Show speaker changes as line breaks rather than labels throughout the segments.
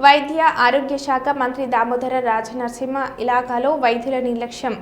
వైద్య ఆరోగ్య శాఖ మంత్రి దామోదర రాజనరసింహ ఇలాకాలో వైద్యుల నిర్లక్ష్యం.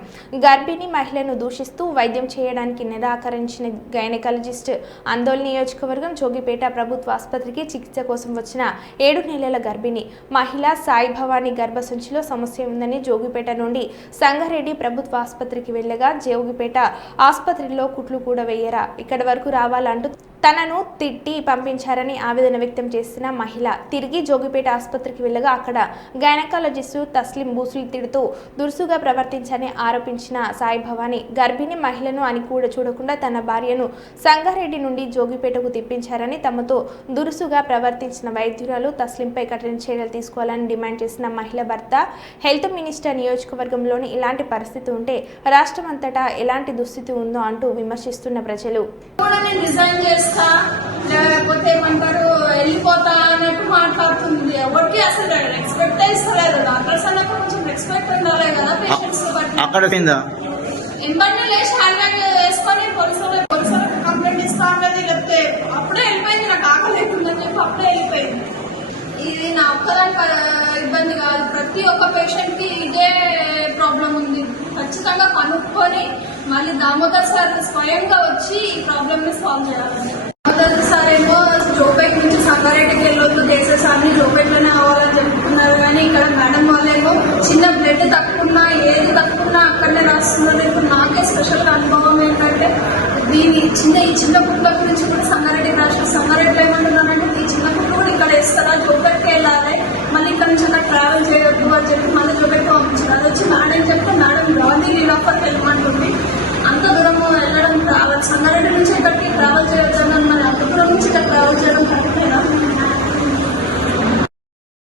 గర్భిణీ మహిళను దూషిస్తూ వైద్యం చేయడానికి నిరాకరించిన గైనకాలజిస్ట్ ఆందోళన నియోజకవర్గం జోగిపేట ప్రభుత్వ ఆసుపత్రికి చికిత్స కోసం వచ్చిన ఏడు నెలల గర్భిణి మహిళ సాయి భవానీ గర్భసంచిలో సమస్య ఉందని జోగిపేట నుండి సంగారెడ్డి ప్రభుత్వ ఆసుపత్రికి వెళ్ళగా జోగిపేట ఆసుపత్రిలో కుట్లు కూడా వేయరా ఇక్కడి వరకు రావాలంటూ తనను తిట్టి పంపించారని ఆవేదన వ్యక్తం చేసిన మహిళ తిరిగి జోగిపేట ఆసుపత్రికి వెళ్ళగా అక్కడ గైనకాలజిస్టు తస్లిం బూసులు తిడుతూ దురుసుగా ప్రవర్తించని ఆరోపించిన సాయిభవాని గర్భిణి మహిళను అని కూడా చూడకుండా తన భార్యను సంగారెడ్డి నుండి జోగిపేటకు తిప్పించారని తమతో దురుసుగా ప్రవర్తించిన వైద్యురాలు తస్లింపై కఠిన చర్యలు తీసుకోవాలని డిమాండ్ చేసిన మహిళ భర్త హెల్త్ మినిస్టర్ నియోజకవర్గంలోని ఇలాంటి పరిస్థితి ఉంటే రాష్ట్రమంతటా ఎలాంటి దుస్థితి ఉందో అంటూ విమర్శిస్తున్న ప్రజలు.
రిజైన్ చేస్తా లేకపోతే ఏమంటారు వెళ్ళిపోతా అన్నట్టు మాట్లాడుతుంది. ఎవరికి అసలు రెస్పెక్ట్ ఇస్తలేదు. డాక్టర్స్ అన్నప్పుడు కొంచెం రెస్పెక్ట్ ఉండాలి కదా పేషెంట్స్
అక్కడ
ఇబ్బంది లేచి హ్యాండ్ బ్యాగ్ వేసుకొని పోలీసులు పోలీసులకు కంప్లైంట్ ఇస్తా అన్నది చెప్తే అప్పుడే వెళ్ళిపోయింది. నాకు ఆకలి అవుతుందని చెప్పి అప్పుడే వెళ్ళిపోయింది. ఇది నా ఒక్కదాని ప- ఇబ్బంది కాదు. ప్రతి ఒక్క పేషెంట్కి ఇదే ప్రాబ్లం ఉంది. ఖచ్చితంగా కనుక్కొని మళ్ళీ దామోదర్ సార్ స్వయంగా వచ్చి ఈ ప్రాబ్లమ్ని సాల్వ్ చేయాలండి. దామోదర్ సార్ ఏమో జోపేట్ నుంచి సంగారెడ్డికి వెళ్ళొద్దు చేసేసాన్ని జోపేట్లోనే అవ్వాలని చెప్తున్నారు కానీ ఇక్కడ మేడం వాళ్ళేమో చిన్న బ్లడ్ తక్కువన్నా ఏది తక్కువన్నా అక్కడనే రాస్తున్నారు. ఇప్పుడు నాకే స్పెషల్ అనుభవం ఏంటంటే దీని చిన్న ఈ చిన్న పుట్టక గురించి కూడా సంగారెడ్డి రాష్ట్రం సంగారెడ్డిలో ఏమంటున్నానంటే ఈ చిన్న పుట్టు కూడా ఇక్కడ వేస్తారా? జోపేట్కి వెళ్ళాలి. మళ్ళీ ఇక్కడ నుంచి అక్కడ ట్రావెల్ చేయొద్దు అని చెప్పి మళ్ళీ జోపేట్ పంపించారు. అది వచ్చి మేడం చెప్తే